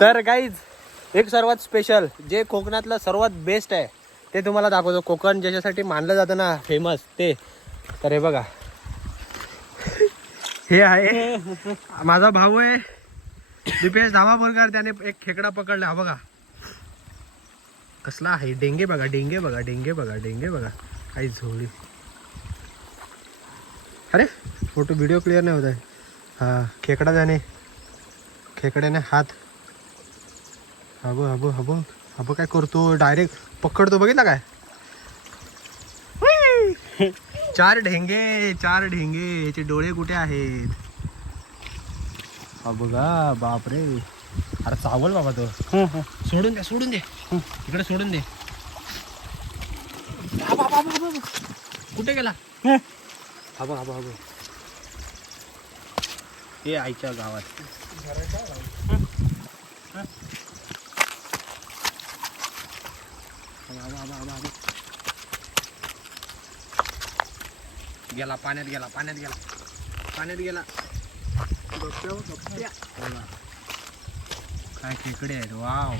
तर गाईज एक सर्वात स्पेशल जे कोकणातलं सर्वात बेस्ट आहे ते तुम्हाला दाखवतो. कोकण ज्याच्यासाठी मानलं जातं ना फेमस ते. तर हे बघा. हे आहे. माझा भाऊ आहे. दिपेश धामापूरकर त्याने एक खेकडा पकडला. हा बघा. कसला आहे? डेंगे बघा डेंगे बघा डेंगे बघा डेंगे बघा. काही झोळी. अरे फोटो व्हिडिओ क्लिअर नाही होत आहे. हा खेकडा त्याने. खेकड्याने हात हबो हबो हबो हबो काय करतो? डायरेक्ट पकडतो. बघितला काय! चार ढेंगे चार ढेंगे. याचे डोळे कुठे आहेत? हा बघा बापरे. अरे चावल बाबा तो. सोडून दे सोडून दे. इकडे सोडून दे. हा, बा, बा, बा, बा, बा. कुठे गेला? हा बघ हा बघ हा बघ हे आईच्या गावात. हा, बा, बा, बा, बा, बा. गेला पाण्यात गेला पाण्यात गेला. पाण्यात गेला. हो. काय खेकडे आहेत वाव.